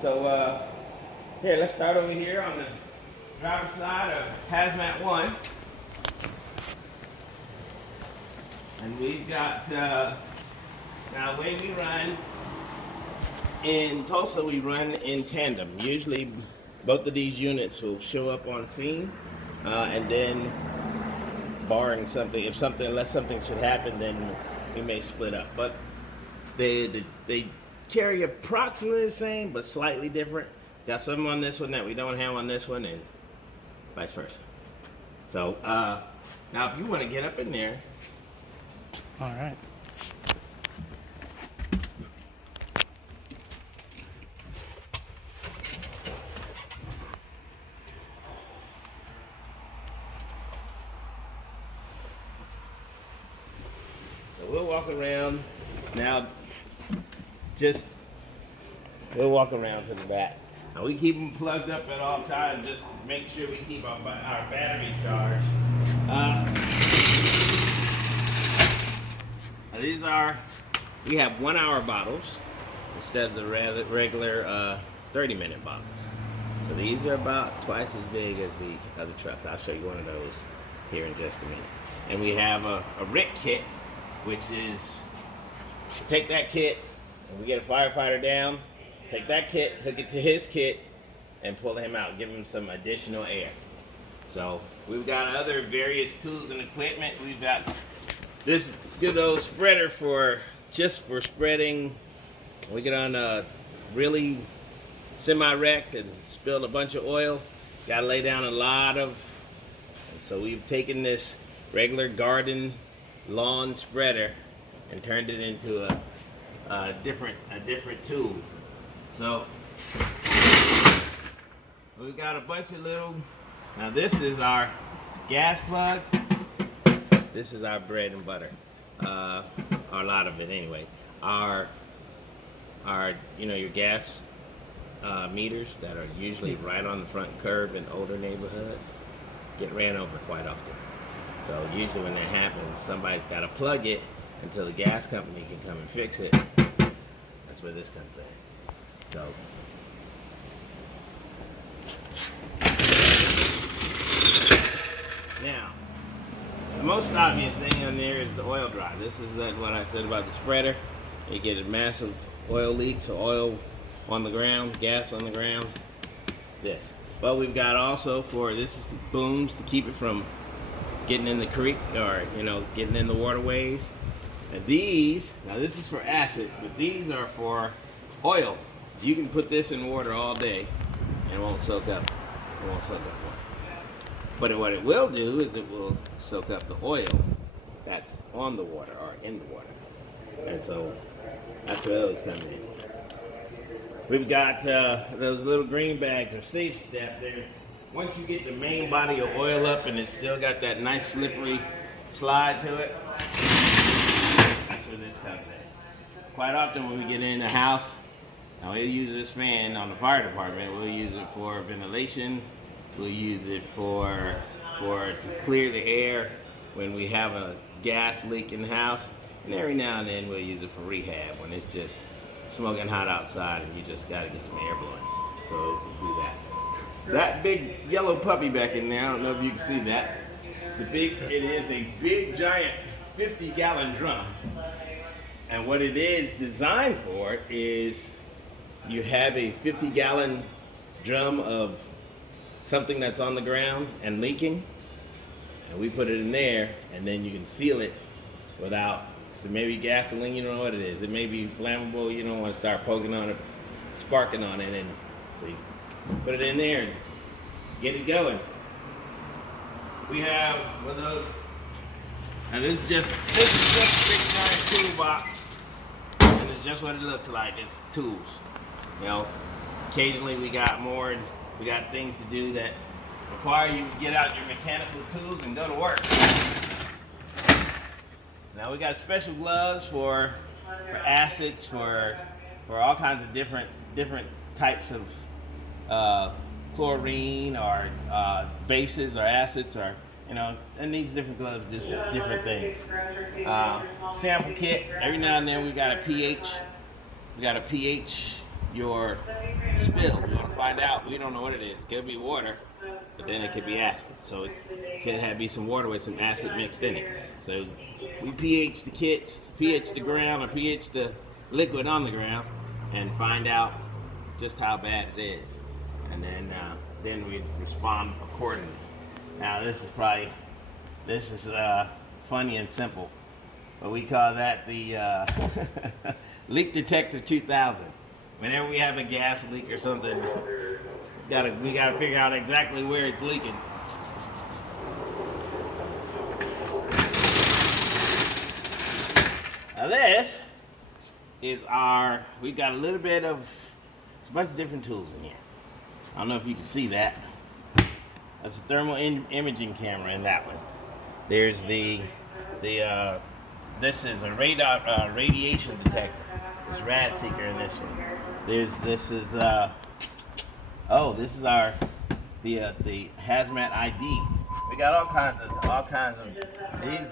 So here, let's start over here on the driver's side of HAZMAT 1. And we've got, now the way we run, in Tulsa we run in tandem. Usually both of these units will show up on scene, and then barring something, unless something should happen, then we may split up. But they carry approximately the same, but slightly different. Got some on this one that we don't have on this one, and vice versa. So now if you want to get up in there. All right. So we'll walk around now. We'll walk around to the back. Now we keep them plugged up at all times, just to make sure we keep our battery charged. We have 1 hour bottles instead of the regular 30-minute bottles. So these are about twice as big as the other trucks. I'll show you one of those here in just a minute. And we have a RIC kit, which is, take that kit, and we get a firefighter down, take that kit, hook it to his kit, and pull him out, give him some additional air. So we've got other various tools and equipment. We've got this good old spreader just for spreading. We get on a really semi-wrecked and spilled a bunch of oil. Got to lay down a lot of, so we've taken this regular garden lawn spreader and turned it into a different tool. So we've got a bunch of little, now this is our gas plugs. This is our bread and butter, or a lot of it anyway. Our your gas meters that are usually right on the front curb in older neighborhoods get ran over quite often. So usually when that happens, somebody's got to plug it until the gas company can come and fix it. That's where this comes in. So now, the most obvious thing on there is the oil dry. This is what I said about the spreader. You get a massive oil leak, so oil on the ground, gas on the ground, this. But we've got also this is the booms to keep it from getting in the creek or, getting in the waterways. And these, now this is for acid, but these are for oil. You can put this in water all day and it won't soak up. It won't soak up water. But what it will do is it will soak up the oil that's on the water or in the water. And so that's where those come in. We've got those little green bags are safe step there. Once you get the main body of oil up and it's still got that nice slippery slide to it, that's where this comes in. Quite often when we get in the house, now we'll use this fan on the fire department. We'll use it for ventilation. We'll use it to clear the air when we have a gas leak in the house. And every now and then we'll use it for rehab when it's just smoking hot outside and you just got to get some air blowing. So we'll do that. That big yellow puppy back in there, I don't know if you can see that. It is a big giant 50-gallon drum. And what it is designed for is you have a 50-gallon drum of something that's on the ground and leaking, and we put it in there, and then you can seal it without, so maybe gasoline, you don't know what it is. It may be flammable, you don't want to start poking on it, sparking on it, and so you put it in there and get it going. We have one of those, and this is just a big giant toolbox, and it's just what it looks like. It's tools. Occasionally we got things to do that require you to get out your mechanical tools and go to work. Now we got special gloves for acids, for all kinds of different types of chlorine or bases or acids, or and these different gloves do different things. Sample kit. Every now and then we got to pH your spill. You want to find out. We don't know what it is. It could be water, but then it could be acid. So it could be some water with some acid mixed in it. So we pH the kits, pH the ground, or pH the liquid on the ground, and find out just how bad it is, and then we respond accordingly. Now this is funny and simple, but we call that the leak detector 2000. Whenever we have a gas leak or something, we gotta figure out exactly where it's leaking. Now this is we've got a little bit of, it's a bunch of different tools in here. I don't know if you can see that. That's a thermal imaging camera in that one. There's this is a radar radiation detector. It's rad seeker in this one. This is our the HAZMAT ID. We got all kinds of these.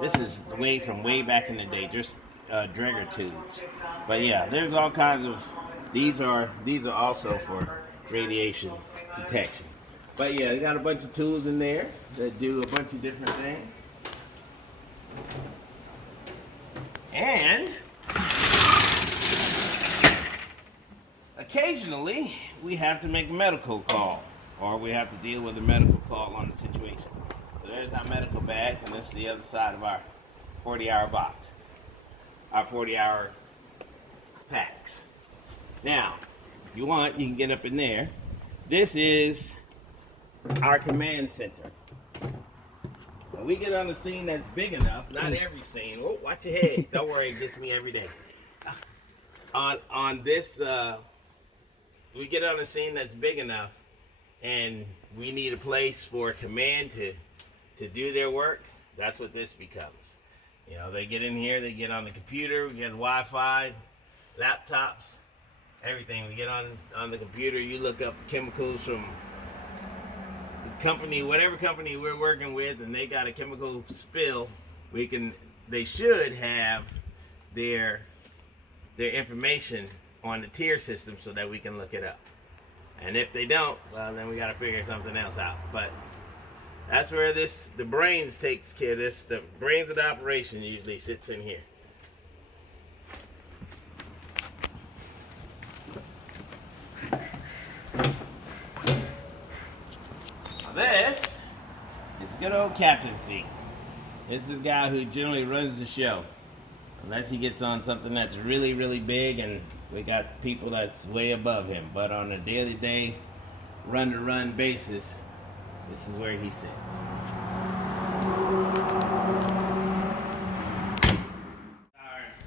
This is way back in the day, just Draeger tubes. But yeah, there's all kinds of these are also for radiation detection. But yeah, they got a bunch of tools in there that do a bunch of different things. And occasionally we have to make a medical call, or we have to deal with a medical call on the situation. So there's our medical bags, and this is the other side of our 40-hour box, our 40-hour packs. Now, if you want, you can get up in there. This is our command center. When we get on a scene that's big enough, not every scene. Oh, watch your head. Don't worry, it gets me every day. On this, we get on a scene that's big enough, and we need a place for command to do their work. That's what this becomes. You know, they get in here, they get on the computer, we get Wi-Fi, laptops, everything. We get on the computer, you look up chemicals from the company, whatever company we're working with, and they got a chemical spill, they should have their information on the tier system so that we can look it up. And if they don't, well, then we got to figure something else out. But that's where the brains takes care of this. The brains of the operation usually sits in here. Now this is good old captain seat. This is the guy who generally runs the show. Unless he gets on something that's really, really big and we got people that's way above him. But on a day-to-day, run-to-run basis, this is where he sits.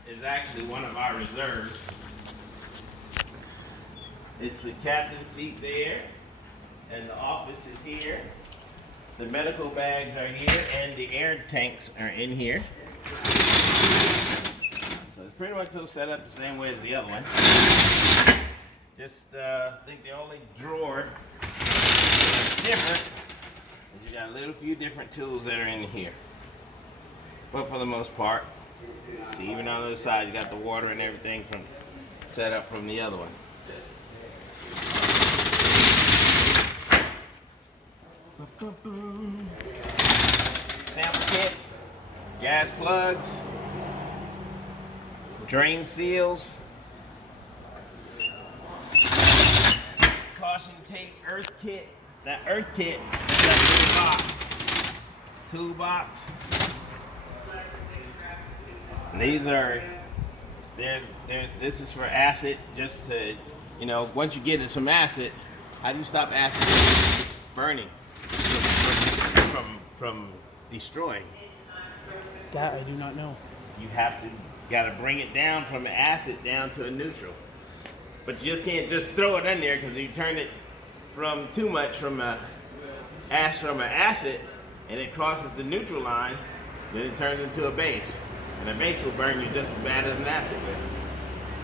Is actually one of our reserves. It's the captain's seat there, and the office is here. The medical bags are here, and the air tanks are in here. So it's pretty much set up the same way as the other one. Just I think the only drawer that's different is you got a little few different tools that are in here. But for the most part, see, even on the other side, you got the water and everything set up from the other one. Sample kit, gas plugs, drain seals, caution tape, earth kit. That earth kit is that toolbox. And these are, this is for acid, just to, once you get some acid, how do you stop acid burning from destroying? That I do not know. You gotta bring it down from the acid down to a neutral. But you just can't just throw it in there, because you turn it from too much from an acid and it crosses the neutral line, then it turns into a base. And a base will burn you just as bad as an acid will.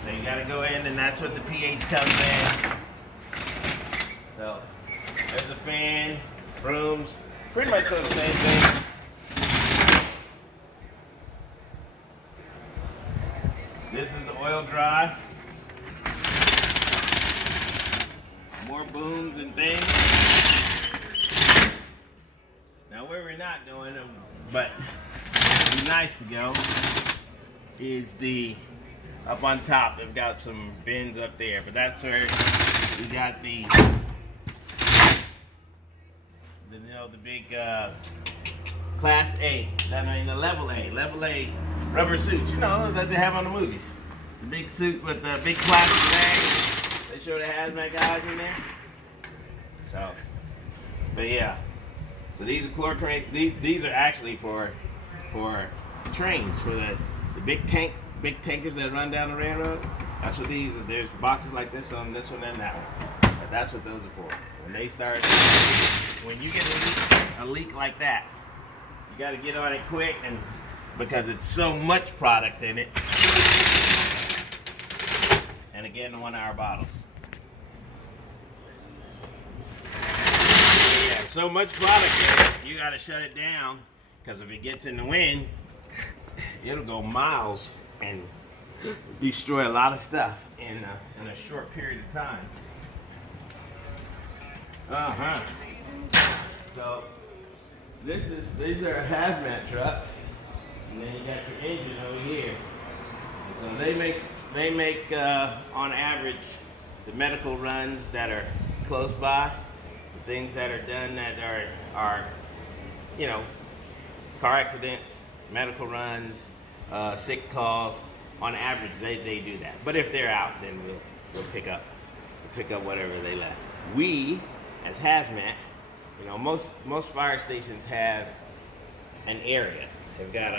So you gotta go in, and that's what the pH comes in. So there's a fan, brooms, pretty much the same thing. This is the oil dry. more booms and things. Now where we're not doing them, but it'd be nice to go, is the up on top. They've got some bins up there, but that's where we got the big Class A, the level A rubber suits, you know, that they have on the movies. The big suit with the big plastic bag. They show the HAZMAT guys in there. So, but yeah. So these are chlorine. These are actually for trains, for the big tankers that run down the railroad. That's what these are. There's boxes like this on this one and that one. But that's what those are for. When you get a leak like that, you got to get on it quick, and because it's so much product in it. And again, 1 hour bottles. Yeah, so much product in it, you got to shut it down, because if it gets in the wind, it'll go miles and destroy a lot of stuff in a short period of time. So these are HAZMAT trucks, and then you got your engine over here. And so they make on average the medical runs that are close by, the things that are done that are you know, car accidents, medical runs, sick calls. On average, they do that. But if they're out, then we'll pick up whatever they left. We, as HAZMAT, you know, most fire stations have an area. They've got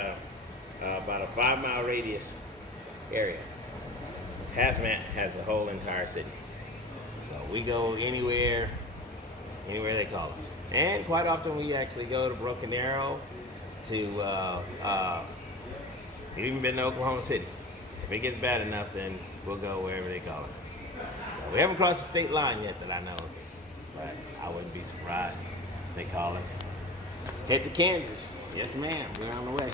about a 5-mile radius area. HAZMAT has the whole entire city. So we go anywhere they call us. And quite often we actually go to Broken Arrow, we've even been to Oklahoma City. If it gets bad enough, then we'll go wherever they call us. So we haven't crossed the state line yet that I know of, but I wouldn't be surprised if they call us. Head to Kansas. Yes, ma'am. We're on the way.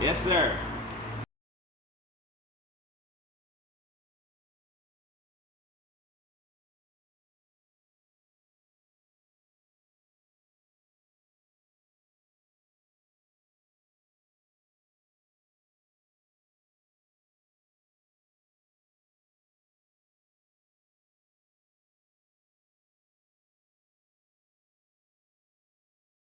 Yes, sir.